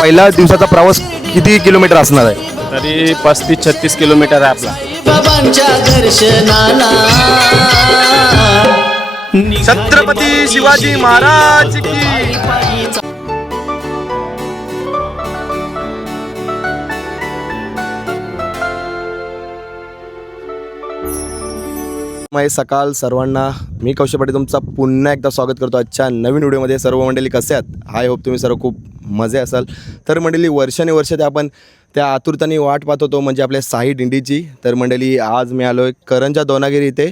पहिल्या दिवसाचा प्रवास किती किलोमीटर असणार आहे? तरी 35-36 किलोमीटर आहे आपला. बाबांच्या दर्शनाला छत्रपती शिवाजी महाराज की. सकाळ सर्वांना, मी कौशल पाटील तुमचा पुन्हा एकदा स्वागत करतो आजच्या नवीन व्हिडिओमध्ये. सर्व मंडळी कसे आहात? आय होप तुम्ही सर्व खूप मजे असाल. तर मंडळी वर्षानुवर्ष ते आपण त्या आतुरताने वाट पाहत होतो, म्हणजे आपल्या साई दिंडीची. तर मंडळी आज मी आलो आहे करंजा दोनागिरी इथे,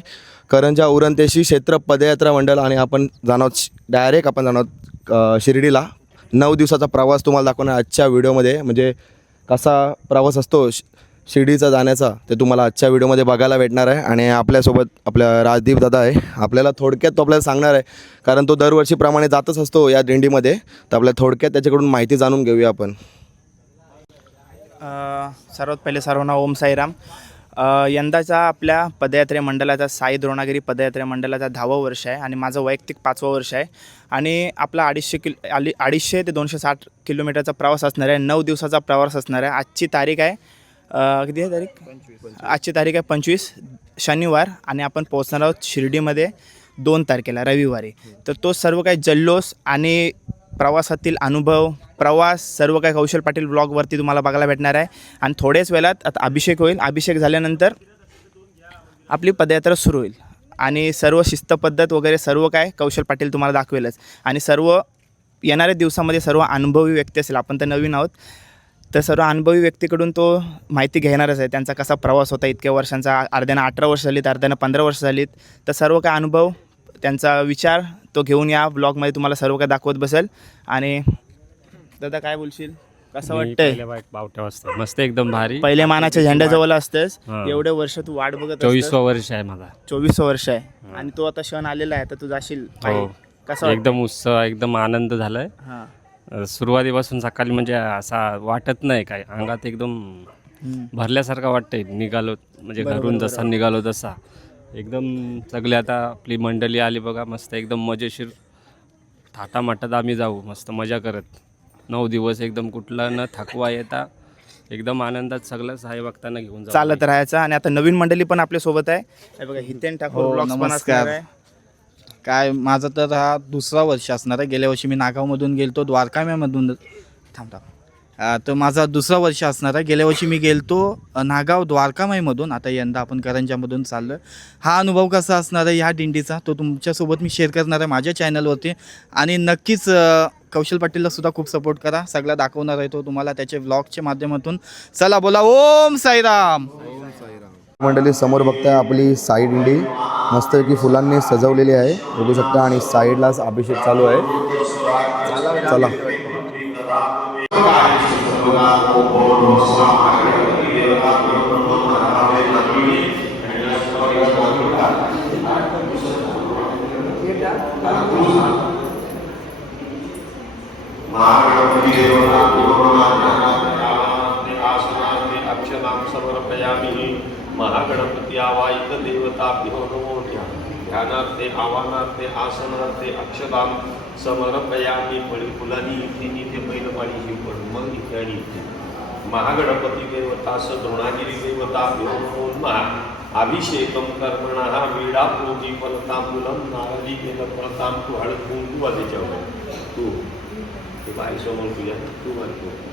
करंजा उरणतेशी क्षेत्र पदयात्रा मंडळ, आणि आपण जाणार डायरेक्ट आपण जाणार शिर्डीला. 9 दिवसाचा प्रवास तुम्हाला दाखवणार आजच्या व्हिडिओमध्ये. म्हणजे कसा प्रवास असतो शिर्डीचा जाण्याचा ते तुम्हाला आजच्या व्हिडिओमध्ये बघायला भेटणार आहे. आणि आपल्यासोबत आपल्या राजदीप दादा आहे. आपल्याला थोडक्यात तो आपल्याला सांगणार आहे, कारण तो दरवर्षीप्रमाणे जातच असतो या दिंडीमध्ये. तर आपल्याला थोडक्यात त्याच्याकडून माहिती जाणून घेऊया आपण. सर्वात पहिले सर्वांना ओम साईराम. यंदाचा आपल्या पदयात्रे मंडळाचा साई द्रोणागिरी पदयात्रे मंडळाचा 10वं वर्ष आहे आणि माझं वैयक्तिक 5वं वर्ष आहे. आणि आपला 250 ते 260 किलोमीटरचा प्रवास असणार आहे. 9 दिवसाचा प्रवास असणार आहे. आजची तारीख आहे किती आहे तारीख? 25. आजची तारीख आहे 25 शनिवार, आणि आपण पोहोचणार आहोत शिर्डीमध्ये 2 तारखेला रविवारी. तर तो सर्व काही जल्लोष आणि प्रवासातील अनुभव, प्रवास सर्व काही कौशल पाटील ब्लॉगवरती तुम्हाला बघायला भेटणार आहे. आणि थोड्याच वेळात आता अभिषेक होईल. अभिषेक झाल्यानंतर आपली पदयात्रा सुरू होईल आणि सर्व शिस्त पद्धत वगैरे सर्व काय कौशल पाटील तुम्हाला दाखवेलच. आणि सर्व येणाऱ्या दिवसामध्ये सर्व अनुभवी व्यक्ती असेल, आपण तर नवीन आहोत, तर सर्व अनुभवी व्यक्तीकडून तो माहिती घेणारच आहे. त्यांचा कसा प्रवास होता इतक्या वर्षांचा. अर्ध्यानं 18 वर्ष झालीत, अर्ध्यानं 15 वर्ष झालीत. तर सर्व काय अनुभव, त्यांचा विचार तो घेऊन या ब्लॉगमध्ये तुम्हाला सर्व काय दाखवत बसेल. आणि दादा काय बोलशील, कसं वाटतंय? बावट्या वाजता मस्त एकदम भारी. पहिले मानाच्या झेंड्याजवळ असतेस, एवढे वर्ष तू वाट बघत. 24वं वर्ष आहे माझा. 24वं वर्ष आहे आणि तो आता क्षण आलेला आहे. तर तू जाशील हो. कसं एकदम उत्सव, एकदम आनंद झालाय. हां, सुरुवातीपासून सकाळी म्हणजे असा वाटत नाही काय, अंगात एकदम भरल्यासारखं वाटतंय. निघालो म्हणजे घरून जसा निघालो तसा एकदम. सगळे आता आपली मंडळी आली बघा, मस्त एकदम मजेशीर थाटामाटात आम्ही जाऊ, मस्त मजा करत. 9 दिवस एकदम कुठला न थकवा येता एकदम आनंदात सगळं साई भक्तांना घेऊन चालत राहायचं. आणि आता नवीन मंडळी पण आपल्यासोबत आहे. हे बघा, हितेन ठाकूर ब्लॉग्स पण असणार आहे. काय माझं तर हा 2रा वर्ष असणार आहे. गेल्या वर्षी मी नागावमधून गेलतो, द्वारकामधून तर माझा 2रा वर्ष असणार आहे. गेल्या वर्षी मी गेलतो नागाव द्वारकामाईमधून, आता यंदा आपण करंजामधून चाललो. हा अनुभव कसा असणार आहे ह्या दिंडीचा तो तुमच्यासोबत मी शेअर करणार आहे माझ्या चॅनलवरती. आणि नक्कीच कौशल पाटीलला सुद्धा खूप सपोर्ट करा. सगळा दाखवणार आहे तो तुम्हाला त्याच्या व्लॉगच्या माध्यमातून. चला बोला ओम साईराम. मंडळी समोर बघताय आपली साई दिंडी मस्तपैकी फुलांनी सजवलेली आहे, बघू शकता. आणि साईडलाच अभिषेक चालू आहे. चला महागणपती आवाहित देवताभ्यो नमो ध्यानार्थे आवाहनार्थे आसनार्थे अक्षदाम समर्पयामी. फळी फुलानी इथे इथे बैलपाणी ही पण मग इथे आणि इथे. महागणपती देवतास द्रोणागिरी देवताभ्यो नमो नमः. अभिषेकम कर्मणः वीडापूजी फलतांबूलम नारळी केलं फलताम. तू हळद तू त्याच्यावर तू ते बाईसमोर तुझ्या तू म्हणतो.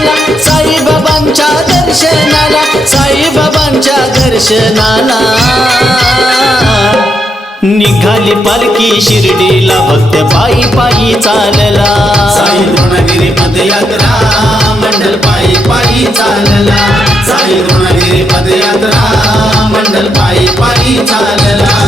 दर्शनाला साईबाबांच्या दर्शनाला साईबाबांच्या दर्शनाला निघाली पालखी शिर्डीला भक्त पायी पायी चालला साई द्रोणगिरी पदयात्रा मंडल पायी पायी चालला साई द्रोणगिरी पदयात्रा मंडल पायी पायी चालला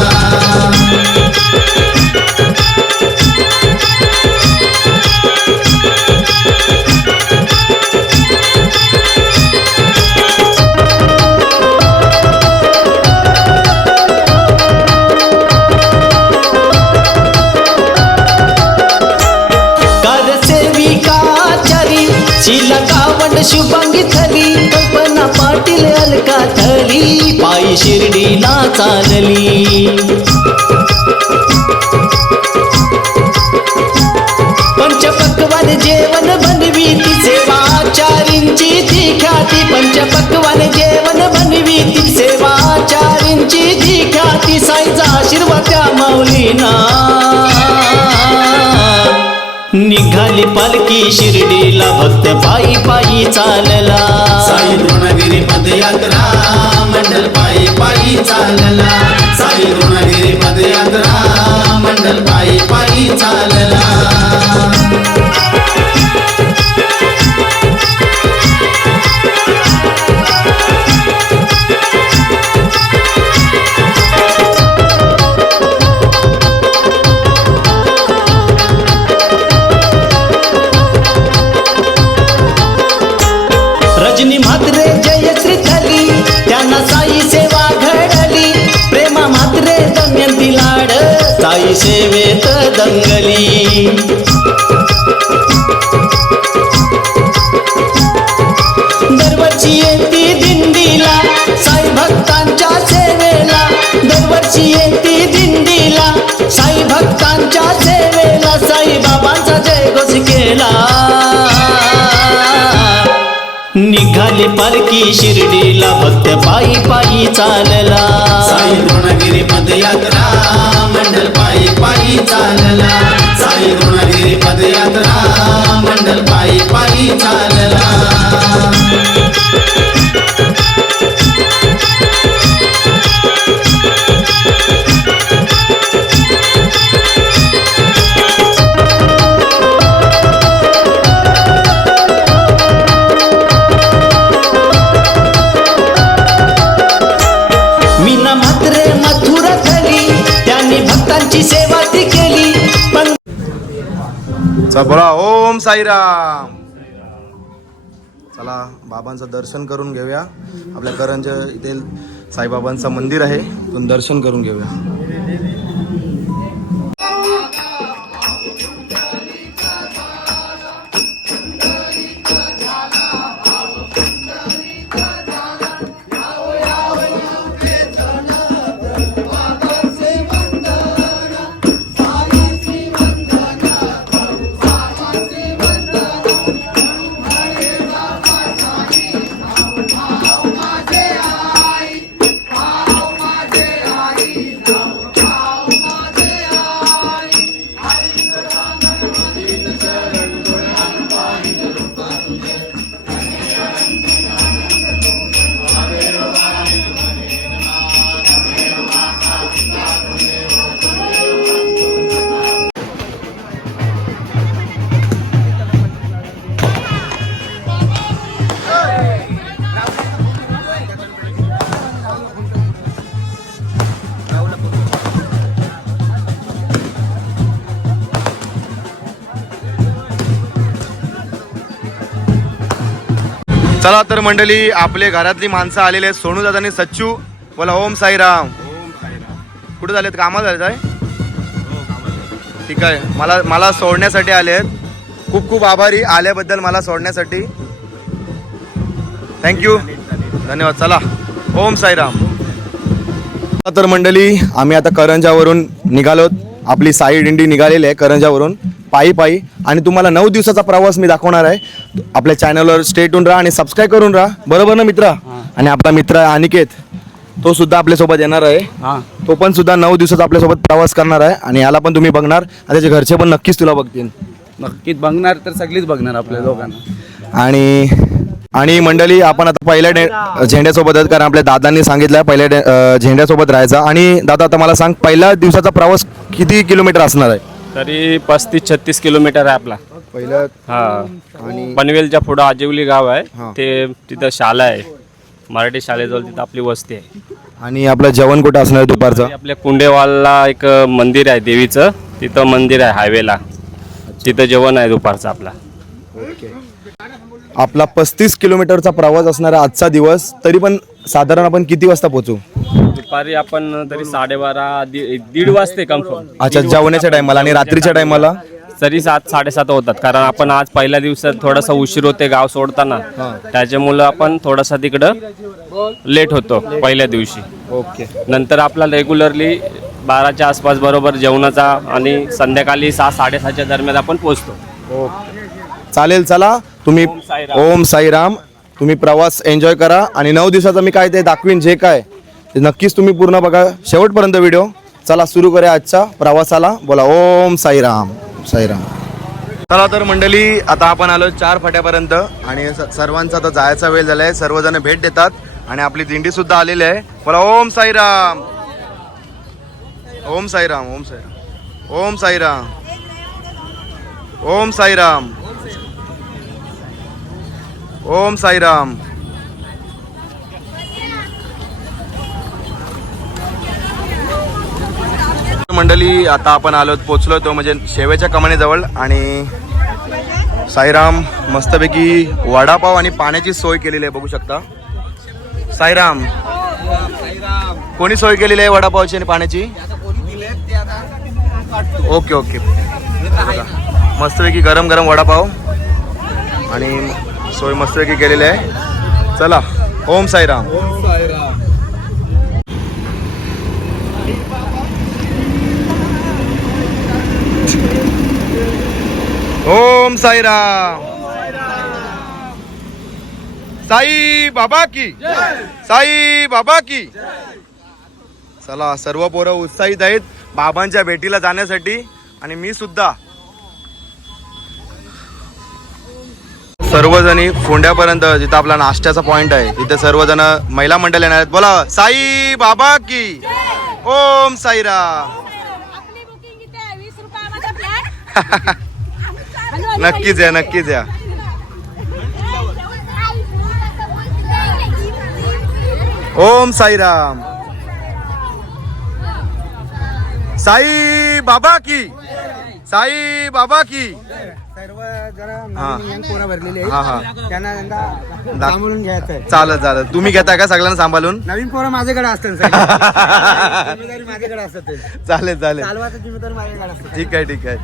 शिलकावंड शुभांगी थली कल्पना पाटील अलका थली पायी शिर्डीला चालली पंचपक्वान जेवण बनवी ती सेवाचारींची ती ख्याती पंचपक्वान जेवण बनवी ती सेवाचारींची ती ख्याती साईचा आशीर्वाद त्या माऊलीना निघाली पालखी शिर्डीला भक्त पायी पायी चालला साई द्रोणगिरी पदयात्रा मंडल पायी पायी चालला साई द्रोणगिरी पदयात्रा मंडल पायी पायी चालला रजनी म्हात्रे जयश्री थली त्यांना साई सेवा घडली प्रेमा म्हात्रे दमयंती लाड साई सेवेत दंगली दरवर्षी येती दिंडीला साई भक्तांच्या सेवेला दरवर्षी येती दिंडीला साई भक्तांच्या सेवेला साई बाबांचा जयघोष केला निघाली पालखी शिर्डीला भक्त पायी पायी चालला साई द्रोणगिरी पदयात्रा मंडल पायी पायी चालला साई द्रोणगिरी पदयात्रा मंडल पायी पायी चालला मीना म्हात्रे मथुरा थली त्यांनी भक्तांची सेवा ती केली पण चला बोला ओम साईराम. चला बाबांचं दर्शन करून घेऊया. आपल्या करंज इथे साईबाबांचं मंदिर आहे, तिथून दर्शन करून घेऊया. चला तर मंडळी, आपले घरातली माणसं आलेले आहेत. सोनू दादा आणि सच्चू. बोला ओम साईराम. कुठे झालेत? कामात झालेत आहे? ठीक आहे. मला सोडण्यासाठी आले आहेत. खूप खूप आभारी आल्याबद्दल, मला सोडण्यासाठी. थँक्यू, धन्यवाद. चला ओम साईराम. तर मंडळी, आम्ही आता करंजावरून निघालो. आपली साई दिंडी निघालेली आहे करंजावरून पायी पायी, आणि तुम्हाला 9 दिवसाचा प्रवास मी दाखवणार आहे. आपल्या चॅनलवर स्टे ट्यून राहा आणि सबस्क्राईब करून राहा. बरोबर ना मित्रा? आणि आपला मित्र अनिकेत, तो सुद्धा आपल्यासोबत येणार आहे. तो पण सुद्धा 9 दिवसाचा आपल्यासोबत प्रवास करणार आहे, आणि याला पण तुम्ही बघणार आणि त्याचे घरचे पण नक्कीच तुला बघतील. नक्कीच बघणार, तर सगळीच बघणार आपल्या लोकांना. आणि मंडळी आपण आता पहिल्या झेंड्यासोबत आहेत, कारण आपल्या दादांनी सांगितलं पहिल्या झेंड्यासोबत राहायचा. आणि दादा आता मला सांग, पहिल्या दिवसाचा प्रवास किती किलोमीटर असणार आहे? तरी 35-36 किलोमीटर आहे आपला. पहिलं हा, पनवेलच्या पुढं आजिवली गाव आहे, ते तिथं शाळा आहे, मराठी शाळेजवळ तिथं आपली वस्ती आहे. आणि आपलं जेवण कुठं असणार आहे दुपारचं? आपल्या कुंडेवालला एक मंदिर आहे देवीचं, तिथं मंदिर आहे हायवेला, तिथं जेवण आहे दुपारचं आपला. आपला 35 किलोमीटरचा प्रवास असणारा आजचा दिवस, तरी पण साधारण आपण किती वाजता पोहोचू? दुपारी आपण तरी 12:30 दीड वाजते कन्फर्म. अच्छा, जेवणाच्या टायमाला. आणि रात्रीच्या टायमाला तरी 7-7:30 होतात, कारण आपण आज पहिल्या दिवसात थोडासा उशीर होते गाव सोडताना, त्याच्यामुळं आपण थोडासा तिकडं लेट होतो पहिल्या दिवशी. ओके. नंतर आपला रेग्युलरली 12च्या आसपास बरोबर जेवणाचा आणि संध्याकाळी 6-6:30च्या दरम्यान आपण पोचतो. चालेल, चला तुम्ही ओम साईराम. तुम्ही प्रवास एन्जॉय करा आणि 9 दिवसाचा मी काय ते दाखवीन जे काय ते नक्कीच तुम्ही पूर्ण बघा शेवटपर्यंत व्हिडिओ. चला सुरू करूया आजच्या प्रवासाला. बोला ओम साईराम. साईराम. चला तर मंडळी, आता आपण आलो 4 फाट्यापर्यंत आणि सर्वांचा आता जायचा वेळ झाला आहे. सर्वजण भेट देतात आणि आपली दिंडी सुद्धा आलेली आहे. बोला ओम साईराम. ओम साईराम. ओम साईराम. ओम साईराम. ओम साईराम. ओम साईराम. मंडळी, आता आपण आलो पोचलो तो म्हणजे शेवेच्या कमानीजवळ. आणि साईराम मस्तपैकी वडापाव आणि पाण्याची सोय केलेली आहे, बघू शकता. साईराम, कोणी सोय केलेली आहे वडापावची आणि पाण्याची? Okay okay. मस्तपैकी गरम गरम वडापाव आणि सोय मस्तपैकी केलेली आहे. चला ओम साईराम. ओम साईराम. साई बाबा की. साई बाबा की. चला, सर्व पोरं उत्साहित आहेत बाबांच्या भेटीला जाण्यासाठी आणि मी सुद्धा. सर्वजणी फोंड्यापर्यंत जिथं आपला नाश्त्याचा पॉइंट आहे तिथे सर्वजण महिला मंडळ येणार आहेत. बोला साई बाबा की. ओम साईराम. नक्कीच या, नक्कीच या. ओम साईराम. साई बाबा की. साई बाबा की. सर्व जरा नवीन यंग पोरं भरलेली आहेत. हा हा, त्यांना सांभाळून घ्यायचं आहे. चालत चालत. तुम्ही घेताय का सगळ्यांना सांभाळून? नवीन पोरं माझ्याकडे असतात सगळी. जिम्मेदारी माझ्याकडे असतात ते. चालेल चालेल. चालवायची जिम्मेदारी माझ्याकडे असते. ठीक आहे ठीक आहे.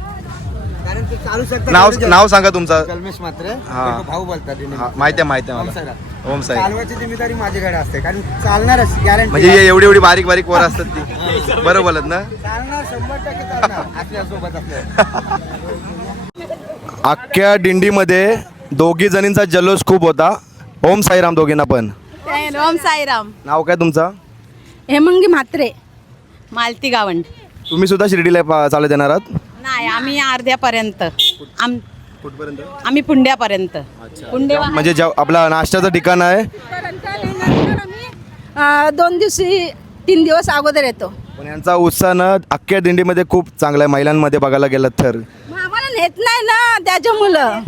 कारण ते चालू शकतात. नाव सांगा तुमचं. कलमेश मात्रे. हा. भाऊ बोलतात. हा, माहिती आहे माहिती आहे मला. साईराम. ओम साई. चालवायची जिम्मेदारी माझ्याकडे असते, कारण चालणारच गॅरंटी. म्हणजे एवढी एवढी बारीक बारीक पोरं असतात ती. बरं बोलत ना. चालणार 100% चालणार आपल्या सोबत असल्या. अख्ख्या दिंडीमध्ये दोघी जणींचा जल्लोष खूप होता. ओम साईराम दोघींना पण. ओम साईराम. नाव काय तुमचं? हेमंगी म्हात्रे, मालती गावंड. तुम्ही सुद्धा शिर्डीला चालत येणार आहात? नाही, आम्ही अर्ध्यापर्यंत. कुठपर्यंत? आम्ही पुंड्यापर्यंत. पुंडे म्हणजे आपला नाश्त्याचं ठिकाण आहे. 2 दिवशी 3 दिवस अगोदर येतो. पण यांचा उत्साह ना अख्ख्या दिंडीमध्ये खूप चांगला आहे. महिलांमध्ये बघायला गेलं तर आम्हाला नेत नाही ना त्याच्या मुलं.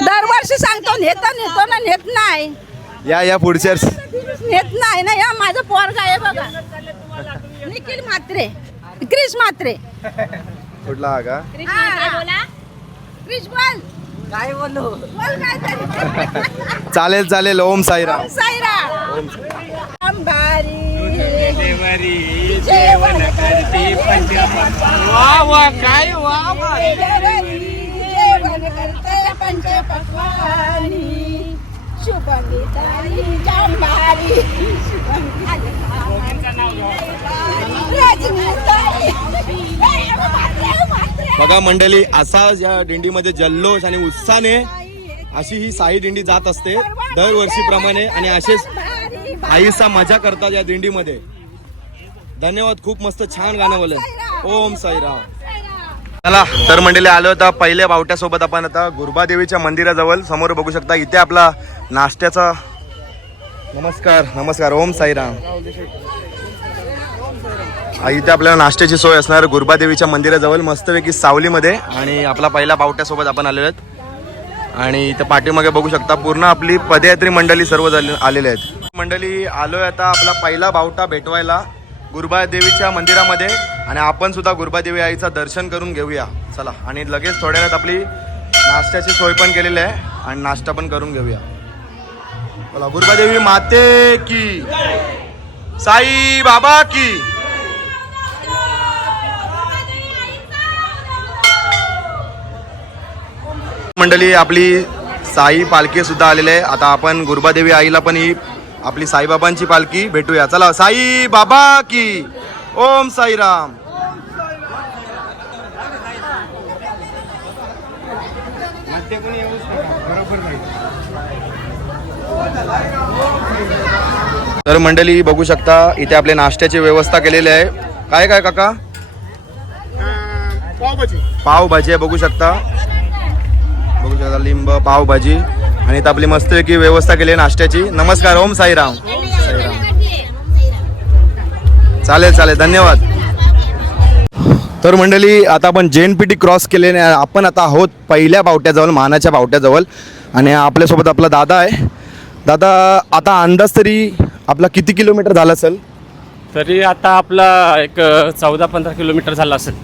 दरवर्षी सांगतो नेतो ना, नेत नाही. या पुढच्या नेत नाही ना. या माझं पोरगा आहे बघा, निखिल म्हात्रे, क्रिश म्हात्रे. कुठला हा का? क्रिश बोल. काय बोलू? बोल काहीतरी. चालेल चालेल. ओम साईराम. साईराम. अंबारी जेवण करते पंचपक्वान्नी. वा वा, काय वा वा. जेवण करते पंचपक्वान्नी. शुभंगीताई अंबारी. बघा मंडळी, असा या दिंडीमध्ये जल्लोष आणि उत्साहाने अशी ही साई दिंडी जात असते दरवर्षीप्रमाणे. आणि असेच आईचा मजा करतात या दिंडीमध्ये. धन्यवाद. खूप मस्त छान गाणं बोललं. ओम साईराम. चला तर मंडळी आलो होता पहिल्या बावट्यासोबत आपण आता गुरुबादेवीच्या मंदिराजवळ समोर बघू शकता. इथे आपला नाश्त्याचा नमस्कार नमस्कार ओम साईराम. इथे आपल्याला नाश्त्याची सोय असणार गुरुबादेवीच्या मंदिराजवळ मस्तपैकी सावलीमध्ये. आणि आपला पहिला बावट्यासोबत आपण आलेलो आहेत. आणि इथं पाठीमागे बघू शकता पूर्ण आपली पदयात्री मंडळी सर्व आलेले आहेत. मंडळी आलोय आता आपला पहिला बावटा भेटवायला गुरुबादेवीच्या मंदिरामध्ये. आणि आपण सुद्धा गुरुबादेवी आईचं दर्शन करून घेऊया चला. आणि लगेच थोड्या वेळात आपली नाश्त्याची सोय पण केलेली आहे आणि नाश्ता पण करून घेऊया. बोला गुरुबादेवी माते की, साई बाबा की. मंडळी आपली साई पालखी सुद्धा आलेली आहे. आता आपण गुरुबादेवी आईला पण ही आपली साईबाबांची पालखी भेटूया चला. साई बाबा की, ओम साईराम. तर मंडळी बघू शकता इथे आपल्या नाश्त्याची व्यवस्था केलेली आहे. काय काय काका? पावभाजी आहे बघू शकता. बघू शकता लिंब पावभाजी. आणि इथं आपली मस्तपैकी व्यवस्था केली आहे नाश्त्याची. नमस्कार ओम साईराम. चालेल चालेल धन्यवाद. तर मंडळी आता आपण जेनपीटी क्रॉस केलेने आपण आता आहोत पहिल्या बावट्याजवळ मानाच्या बावट्याजवळ. आणि आपल्यासोबत आपला दादा आहे. दादा आता अंदाज तरी आपला किती किलोमीटर झाला असेल? तरी आता आपला एक 14-15 किलोमीटर झाला असेल.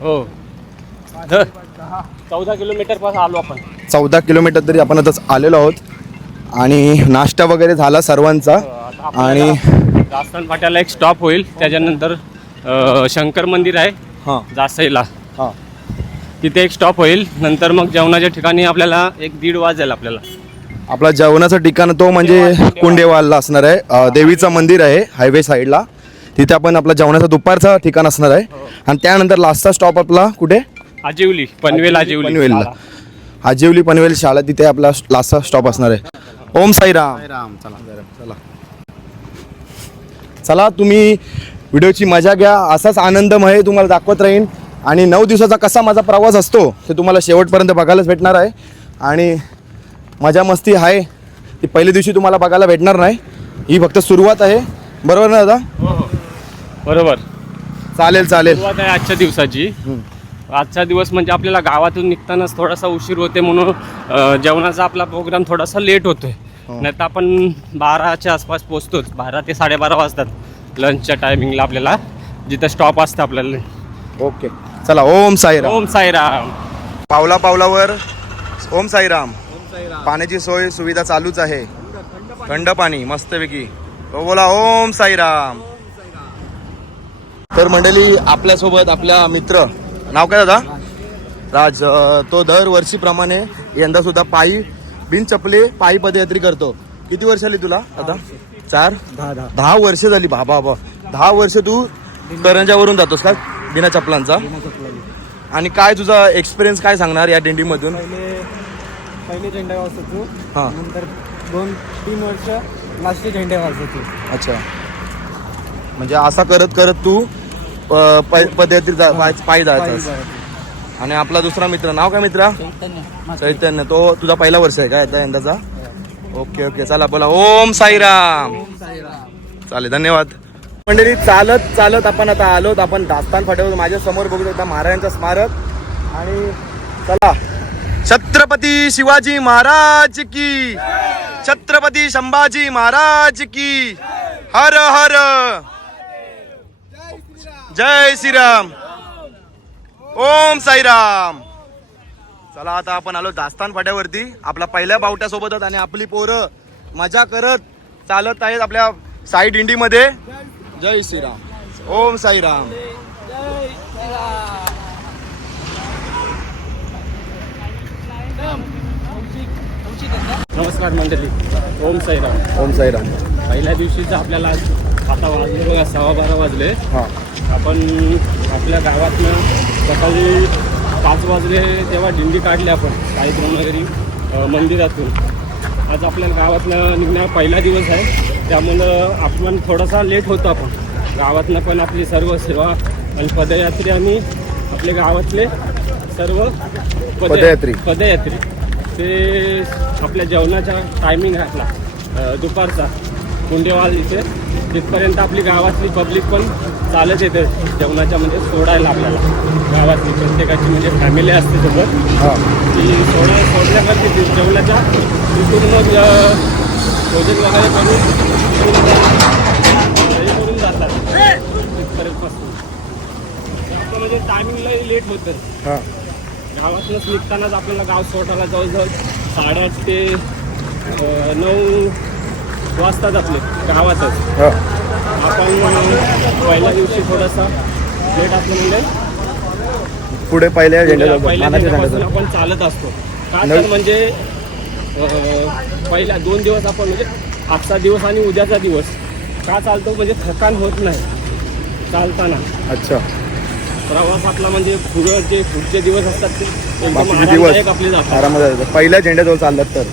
हो 14 किलोमीटर पासून आलो आपण. 14 किलोमीटर तरी आपण आता आलेलो आहोत. आणि नाश्ता वगैरे झाला सर्वांचा. आणि दास्तान फाट्याला एक स्टॉप होईल. त्याच्यानंतर शंकर मंदिर आहे हां जासईला, हां तिथे एक स्टॉप होईल. नंतर मग जेवणाच्या ठिकाणी आपल्याला 1-1:30 वाजेल. आपल्याला आपला जेवणाचं ठिकाण तो म्हणजे कुंडेवालला असणार आहे. देवीचं मंदिर आहे हायवे साईडला. तिथे आपण आपला जेवणाचं दुपारचं ठिकाण असणार आहे. आणि त्यानंतर लास्टचा स्टॉप आपला कुठे? आजिवली पनवेल. आजिवली पनवेलला आजिवली पनवेल शाळा तिथे आपला लास्टचा स्टॉप असणार आहे. ओम साईराम. चला चला तुम्ही व्हिडिओची मजा घ्या. असाच आनंदमय तुम्हाला दाखवत राहीन. आणि 9 दिवसाचा कसा माझा प्रवास असतो ते तुम्हाला शेवटपर्यंत बघायलाच भेटणार आहे. आणि मजा मस्ती आहे ती पहिल्या दिवशी तुम्हाला बघायला भेटणार नाही. ही फक्त सुरुवात आहे. बरोबर ना दादा? हो बरोबर. चालेल चालेल. सुरुवात आहे आजच्या दिवसाची. आजचा दिवस म्हणजे आपल्याला गावातून निघतानाच थोडासा उशीर होते म्हणून जेवणाचा आपला प्रोग्राम थोडासा लेट होतोय. नाही तर आपण 12च्या आसपास पोचतोच. 12 ते 12:30 वाजतात लंचच्या टायमिंगला आपल्याला जिथं स्टॉप असतं आपल्याला. ओके चला. ओम साईराम. ओम साईराम. पावला पावलावर ओम साईराम. पाण्याची सोय सुविधा चालूच आहे. थंड पाणी मस्तपैकी. तो बोला ओम साईराम. तर मंडळी आपल्यासोबत आपला मित्र नाव काय दादा? राज. तो दरवर्षीप्रमाणे यंदा सुद्धा पायी बिन चपले पायी पदयात्री करतो. किती वर्ष आली तुला आता? 10 वर्ष झाली. बाबा 10 वर्ष तू करंजावरून जातोस का बिना चपलांचा? आणि काय तुझा एक्सपिरियन्स काय सांगणार या दिंडीमधून? पहिले झेंडा वाजतो. हां नंतर 2-3 वर्ष लास्टचे झेंडे वाजतो. अच्छा. म्हणजे असा करत करत तू पदयात्री पायी जायचा. आणि आपला दुसरा मित्र नाव काय मित्रा? चैतन्य. तो तुझा पहिला वर्ष आहे का आता यंदाचा? ओके ओके चला बोला ओम साईराम. चालेल धन्यवाद. मंडळी चालत चालत आपण आता आलोत आपण दास्तान फाट्यावर. माझ्या समोर बघू शकता महाराजांचं स्मारक. आणि चला छत्रपती शिवाजी महाराज की, छत्रपती संभाजी महाराज की, हर हर जय श्रीराम. ओम साईराम. चला आता आपण आलो दास्तान फाट्यावरती आपला पहिल्या बावट्यासोबतच. आणि आपली पोरं मजा करत चालत आहेत आपल्या साई दिंडीमध्ये. जय श्रीराम. ओम साईराम. नमस्कार मंडळी. ओम साईराम. ओम साईराम. पहिल्या दिवशीचं आपल्याला आता वाजले बघा 12:15 वाजले. हां आपण आपल्या गावातनं सकाळी 5 वाजले तेव्हा दिंडी काढली आपण साई द्रोणागिरी मंदिरातून. आज आपल्या गावातनं निघण्या पहिला दिवस आहे त्यामुळं आपण थोडासा लेट होतो. आपण गावातनं पण आपली सर्व सेवा आणि पदयात्री आम्ही आपले गावातले सर्व पदयात्री ते आपल्या जेवणाच्या टायमिंग घातला दुपारचा कुंडेवाल इथे तिथपर्यंत आपली गावातली पब्लिक पण चालत येते जेवणाच्या म्हणजे सोडायला आपल्याला गावातली प्रत्येकाची म्हणजे फॅमिली असते सोबत ती सोडण्यासाठी जेवणाच्या तिथून मग भोजन वगैरे करून जातात तिथपर्यंतपासून म्हणजे टायमिंगलाही लेट होतं गावातूनच निघतानाच आपल्याला गाव सोडायला जवळजवळ 8:30 ते 9 वाजतात आपले गावातच आपण पहिल्या दिवशी थोडासा लेट असलं म्हणजे पुढे पहिल्या झेंड्यापासून आपण चालत असतो का तर म्हणजे पहिल्या 2 दिवस आपण म्हणजे आजचा दिवस आणि उद्याचा दिवस का चालतो म्हणजे थकान होत नाही चालताना. अच्छा. प्रवास आपला म्हणजे पुढचे दिवस असतात ते एकदम दिवस आपले जातात आरामात पहिल्या झेंड्याजवळ चालतात तर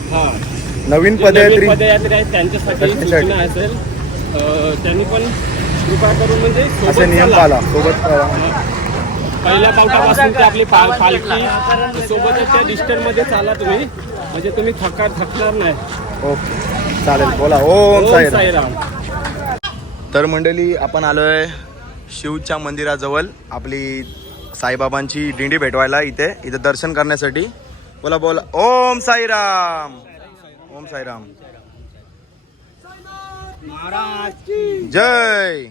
नवीन पदयात्री आहेत त्यांच्यासाठी सूचना असेल त्यांनी पण कृपा करून म्हणजे असे नियम पाळा सोबत पहिल्या पावटापासून ते आपली पालखी सोबतच त्या डिस्टन्समध्ये चाला तुम्ही म्हणजे तुम्ही थकणार नाही. ओके चालेल बोला. ओम साईराम. तर मंडळी आपण आलोय शिवच्या मंदिराजवळ आपली साईबाबांची दिंडी भेटवायला इथे दर्शन करण्यासाठी. बोला बोला. ओम साईराम. ओम साईराम. जय.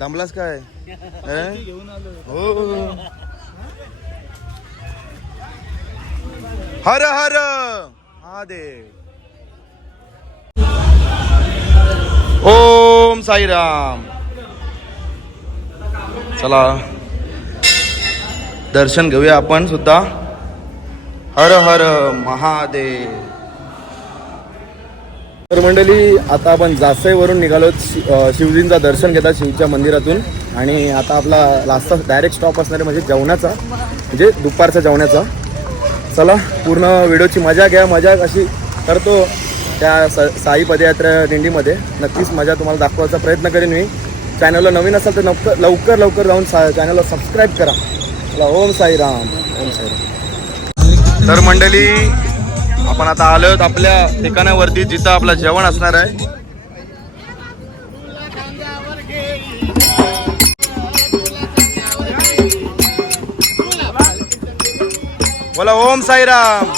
दमलास काय हो. हर हर महादेव. ओम साईराम. चला दर्शन घेऊया आपण सुद्धा. हर हर महादेव. तर मंडळी आता आपण जासईवरून निघालो शिवजींचं दर्शन घेतात शिवच्या मंदिरातून आणि आता आपला लास्टचा डायरेक्ट स्टॉप असणारे म्हणजे जेवणाचा म्हणजे दुपारच्या जेवणाचा. चला पूर्ण व्हिडिओची मजा घ्या. मजा कशी करतो त्या साई पदयात्रा दिंडीमध्ये नक्कीच मजा तुम्हाला दाखवायचा प्रयत्न करेन मी. चॅनलला नवीन असाल तर लवकर जाऊन चॅनलला सबस्क्राईब करा. चला ओम साईराम. ओम साईराम. तर मंडळी आपण आता आलोत आपल्या ठिकाणावरती जिथं आपलं जेवण असणार आहे. बोला ओम साईराम.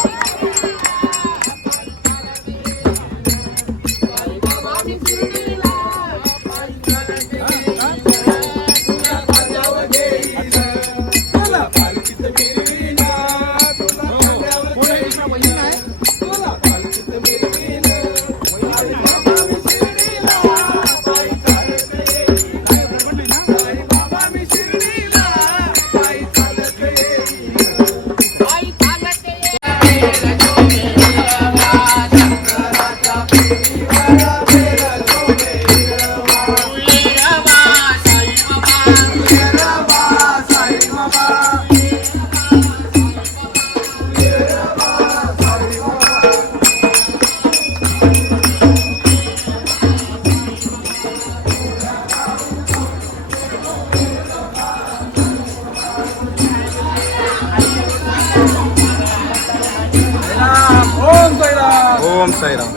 ओम साईराम.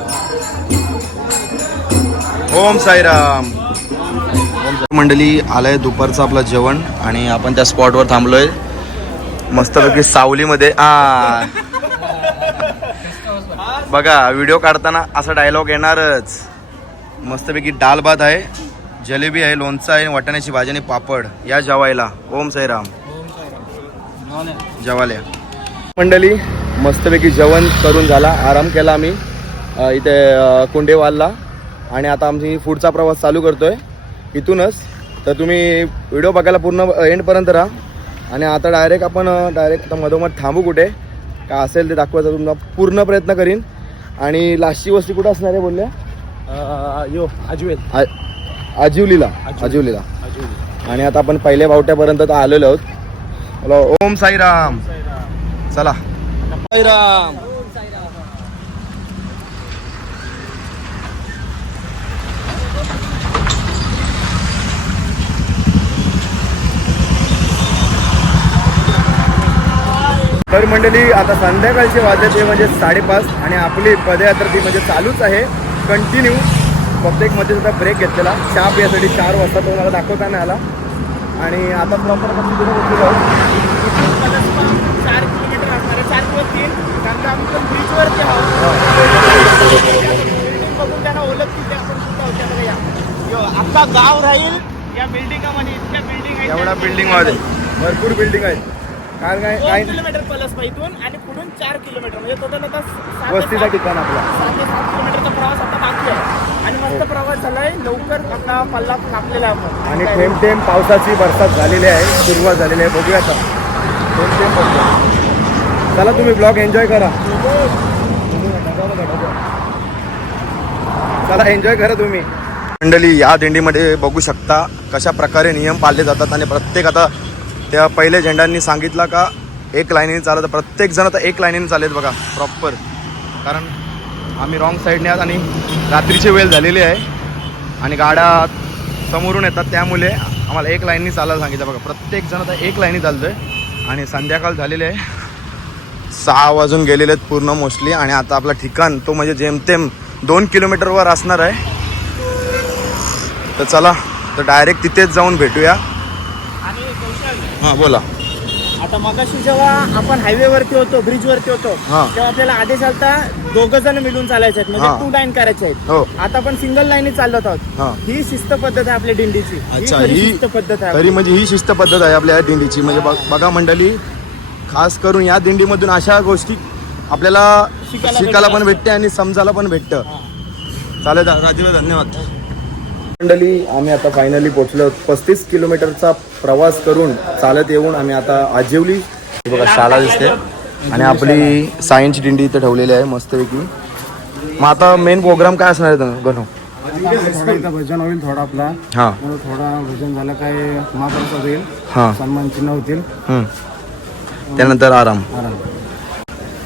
ओम साईराम. मंडळी आलंय दुपारचं आपलं जेवण आणि आपण त्या स्पॉटवर थांबलोय मस्तपैकी सावलीमध्ये. बघा व्हिडिओ काढताना असा डायलॉग येणारच. मस्तपैकी दाल भात आहे, जलेबी आहे, लोणचं आहे, वाटाण्याची भाजी आणि पापड या जेवायला. ओम साईराम. जेवायला मंडळी मस्तपैकी जेवण करून झाला. आराम केला आम्ही इथे कुंडेवालला आणि आता आमची पुढचा प्रवास चालू करतोय इथूनच. तर तुम्ही व्हिडिओ बघायला पूर्ण एंडपर्यंत राहा आणि आता डायरेक्ट आता मधोमध थांबू कुठे काय असेल ते दाखवायचा तुमचा पूर्ण प्रयत्न करीन. आणि लास्टची वस्ती कुठं असणार आहे बोलल्या आजिवलीला. आणि आता आपण पहिल्या बावट्यापर्यंत तर आलेलो आहोत. बोला ओम साईराम. चला साईराम. तर मंडळी आता संध्याकाळचे वाजले ते म्हणजे 5:30 आणि आपली पदयात्रा ती म्हणजे चालूच आहे कंटिन्यू. फक्त एक मध्ये सुद्धा ब्रेक घेतलेला चहा पियासाठी 4 वाजता तो मला दाखवता नाही आला. आणि आता प्रॉपर आपण तिथे बसलेलो आहोत. 4 किलोमीटर असणार आहे, 4 किंवा 3, कारण का आम्ही ब्रिजवरती आहोत. बिल्डिंग बघून त्यांना ओळखतील ते आपण कुठं आहोत त्यामध्ये या. अख्खा गाव राहील या बिल्डिंगामध्ये. इतक्या बिल्डिंग आहेत एवढ्या बिल्डिंगमध्ये भरपूर बिल्डिंग आहेत. कारण काय 2 किलोमीटर पलस इथून आणि पुढून 4 किलोमीटर म्हणजे टोटल आता 7 वस्तीचा ठिकाण आपला. ते 7 किलोमीटरचा प्रवास आता बाकी आहे आणि मस्त प्रवास झालाय. लवकर आपला पल्ला कापलेला आहे आपण. आणि थेंब थेंब पावसाची बरसात झालेली आहे, सुरुवात झालेली आहे. बघूया आता थेंब थेंब पडतो. चला तुम्ही ब्लॉग एन्जॉय करा. चला एन्जॉय करा तुम्ही. मंडळी या दिंडीमध्ये बघू शकता कशा प्रकारे नियम पाळले जातात. आणि प्रत्येक आता त्या पहिल्या झेंड्यांनी सांगितलं का एक लाईनीने चालत, प्रत्येक जण आता एक लाईनीने चालेत बघा प्रॉपर. कारण आम्ही रॉंग साईडने आहात आणि रात्रीची वेळ झालेली आहे आणि गाड्या समोरून येतात, त्यामुळे आम्हाला एक लाईननी चालायला सांगितलं बघा. प्रत्येक जण आता एक लाईनी चालतोय आणि संध्याकाळ झालेली आहे, 6 वाजून गेलेले आहेत पूर्ण मोस्टली. आणि आता आपला ठिकाण तो म्हणजे जेमतेम 2 किलोमीटरवर असणार आहे. तर चला तर डायरेक्ट तिथेच जाऊन भेटूया. आणि कौशल, हां बोला. आता मगाशी जेव्हा आपण हायवेवरती होतो, ब्रिजवरती होतो, हा. तेव्हा आपल्याला आदेश आलता 2 जण मिळून चालायचे आहेत, हा. म्हणजे 2 लाईन करायचे आहेत. हो. आता आपण सिंगल लाईनी चालत हा. आहोत. ही शिस्त पद्धत आहे आपल्या दिंडीची. अच्छा, खरी ही शिस्त पद्धत आहे खरी म्हणजे ही शिस्त पद्धत आहे आपल्या या दिंडीची. म्हणजे बघा मंडळी, खास करून या दिंडीमधून अशा गोष्टी आपल्याला शिकायला पण भेटते आणि समजायला पण भेटतं. चालेल राजीव, धन्यवाद. मंडळी आम्ही आता फायनली पोहोचलो. 35 किलोमीटरचा प्रवास करून चालत येऊन आम्ही आता आजिवली. हे बघा शाळा दिसते आणि आपली सायन्सची दिंडी इथे ठेवलेली आहे मस्तपैकी. मग आता मेन प्रोग्राम काय असणार आहे गणू? थोडा भजन होईल, थोडा आपला हां थोडा भजन झालं काय महाप्रसाद होईल, हां सन्मान चिन्ह होतील, त्यानंतर आराम.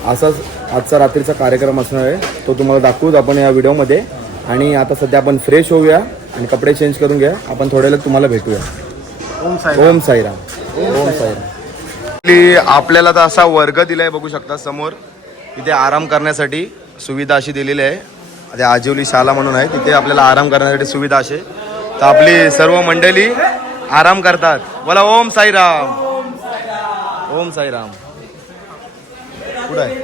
असाच आजचा रात्रीचा कार्यक्रम असणार आहे, तो तुम्हाला दाखवूच आपण या व्हिडिओमध्ये. आणि आता सध्या आपण फ्रेश होऊया आणि कपडे चेंज करून घ्या. आपण थोड्या वेळात तुम्हाला भेटूया. ओम साईराम. ओम साईराम. आपल्याला तर असा वर्ग दिलाय बघू शकता समोर. तिथे आराम करण्यासाठी सुविधा अशी दिलेली आहे. त्या आजिवली शाला म्हणून आहे, तिथे आपल्याला आराम करण्यासाठी सुविधा असे. तर आपली सर्व मंडळी आराम करतात. बोला ओम साईराम. ओम साईराम. कुठं आहे?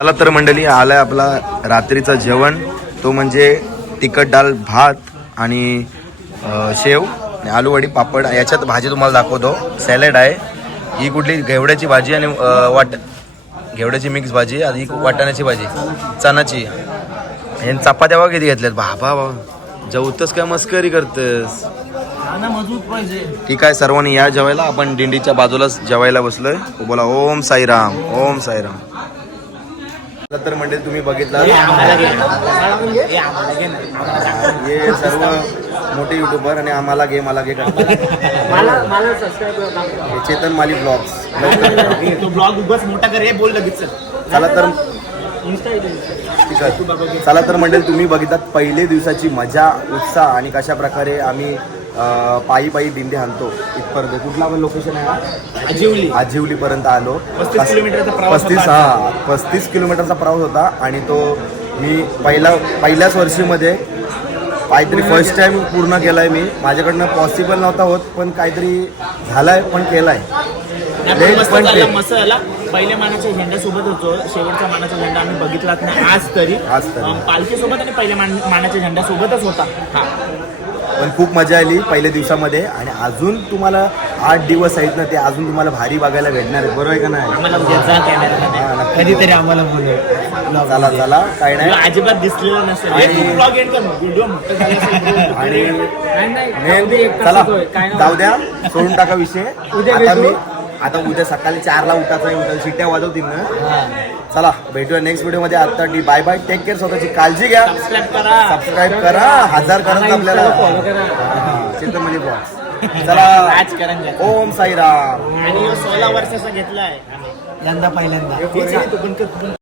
चला तर मंडळी, आलाय आपला रात्रीचं जेवण. तो म्हणजे तिखट डाळ भात आणि शेव आणि आलूवडी पापड. याच्यात भाजी तुम्हाला दाखवतो. सॅलड आहे. ही कुठली घेवड्याची भाजी आणि घेवड्याची मिक्स भाजी आणि ही वाटाण्याची भाजी चणाची. आणि चपात्या बघा किती घेतल्यात. बाबा जेवतस काय मस्करी करतेस. ठीक आहे, सर्वांनी या जेवायला. आपण दिंडीच्या बाजूलाच जेवायला बसलोय. बोला ओम साईराम. ओम साईराम. तर म्हणजे तुम्ही बघितला हे सर्व मोठे युट्यूबर आणि आम्हाला घे मला घे करतात. चेतन माली ब्लॉग्स. तो ब्लॉग उगाच मोठा कर, हे बोल लगेच. चला तर चला तर मंडळी, तुम्ही बघितलात पहिल्या दिवसाची मजा, उत्साह आणि कशा प्रकारे आम्ही पायी पायी दिंडी हाणतो इथपर्यंत. कुठला आपण लोकेशन आहे? आजिवली पर्यंत आलो. 35 किलोमीटरचा प्रवास. 35 किलोमीटरचा प्रवास होता. आणि तो मी पहिल्याच वर्षीमध्ये काहीतरी फर्स्ट टाइम पूर्ण केलाय मी. माझ्याकडनं पॉसिबल नव्हता होत, पण काहीतरी झालाय, पण केलाय. लेट पण मस्त झाला. पहिल्या मानाच्या झेंड्यासोबत होतो, शेवटचा मानाचा झेंडा आम्ही बघितलाच नाही आज तरी. पालखीसोबत आणि पहिल्या मानाच्या झेंड्यासोबतच होता. हा पण खूप मजा आली पहिल्या दिवसामध्ये आणि अजून तुम्हाला 8 दिवस आहेत ना, ते अजून तुम्हाला भारी बघायला भेटणार आहे, बरोबर आहे का नाही? आम्हाला उद्या कॅमेरामध्ये कधीतरी आम्हाला बोलू. चला चला काय नाही. अजिबात दिसलेलं नसेल. ब्लॉग एंड कर व्हिडिओ मोठं झालं असेल. आणि चला जाऊ द्या, सोडून टाका विषय. आता उद्या सकाळी 4ला उठायचं आहे, उद्या शिट्ट्या वाजवतील ना. चला भेटूया नेक्स्ट व्हिडिओमध्ये. आता बाय बाय, टेक केअर, स्वतःची काळजी घ्या, सबस्क्राईब करा, 1000 करा आपल्याला चित्रमध्ये बॉक्स. चला राजकारण ओम साईराम. आणि 16 वर्षाचा घेतलाय यंदा पहिल्यांदा